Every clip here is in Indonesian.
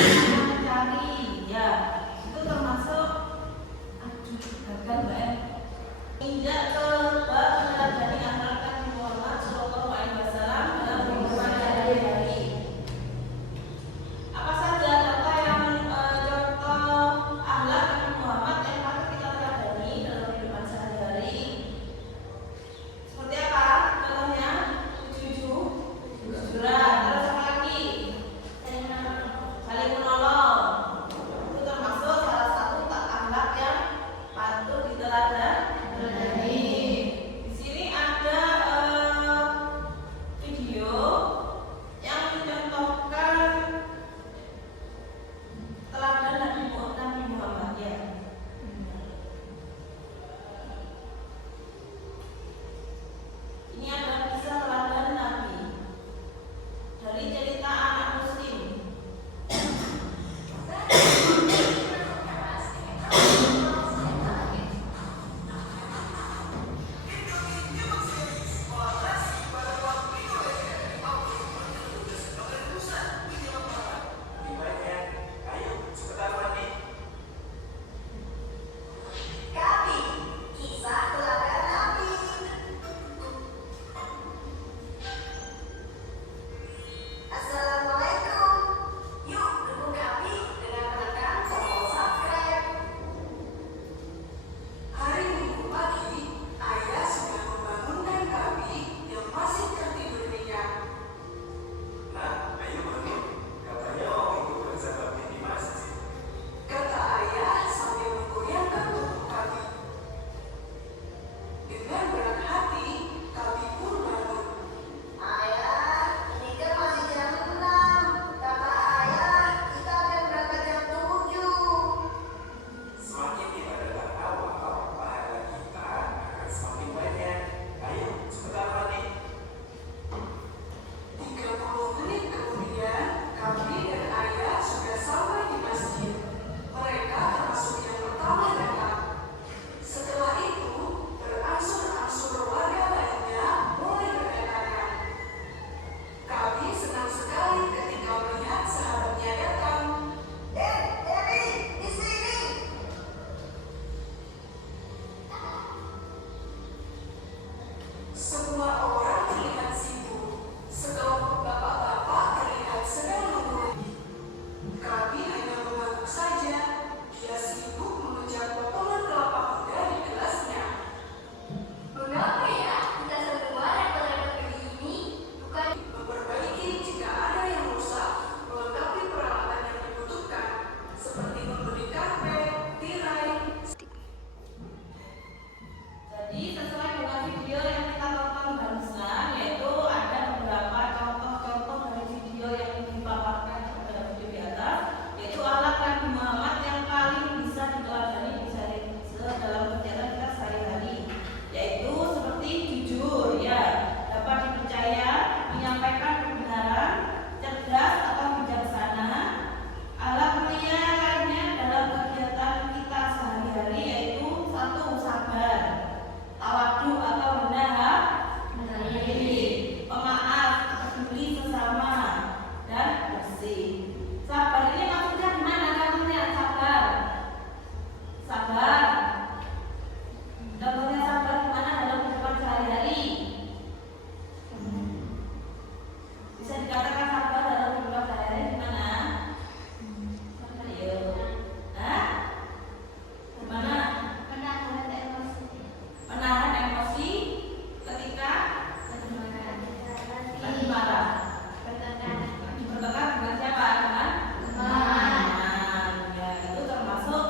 mencari, ya itu termasuk gagal Mbak. Injak ke bab meneladani akhlak Nabi Muhammad Shallallahu Alaihi Wasallam dalam kehidupan sehari-hari. Apa saja data yang contoh akhlak Nabi Muhammad yang patut kita teladani dalam kehidupan sehari-hari? Seperti apa? Contohnya jujuran, terus apa lagi? Saling menolong. Itu termasuk salah satu akhlak yang patut diteladani. Di sini ada video yang mencontohkan teladan Nabi Muhammad ya. Ini adalah kisah teladan Nabi dari cerita anak muslim. Jadi sesuai dengan video yang kita tonton barusan, yaitu ada beberapa contoh-contoh dari video yang dipaparkan pada video di atas, yaitu akhlak Nabi Muhammad yang paling bisa diteladani dalam kegiatan kita sehari-hari, yaitu seperti jujur, ya, dapat dipercaya, menyampaikan kebenaran, cerdas atau bijaksana. Akhlak mulia lainnya dalam kegiatan kita sehari-hari yaitu satu, sabar, tawadu atau rendah diri, pemaaf, peduli sesama, dan bersih. Sabar ini maksudnya gimana? Contohnya sabar. Contohnya sabar gimana dalam kehidupan sehari-hari? Bisa dikatakan sabar dalam kehidupan sehari-hari gimana? Ayo. Hah? Gimana? Menahan emosi ketika lagi marah. Lagi bertengkar dengan siapa? Dengan teman. Ya, itu termasuk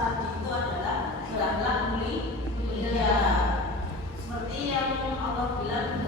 tadi itu adalah berakhlak mulia. Seperti yang Allah bilang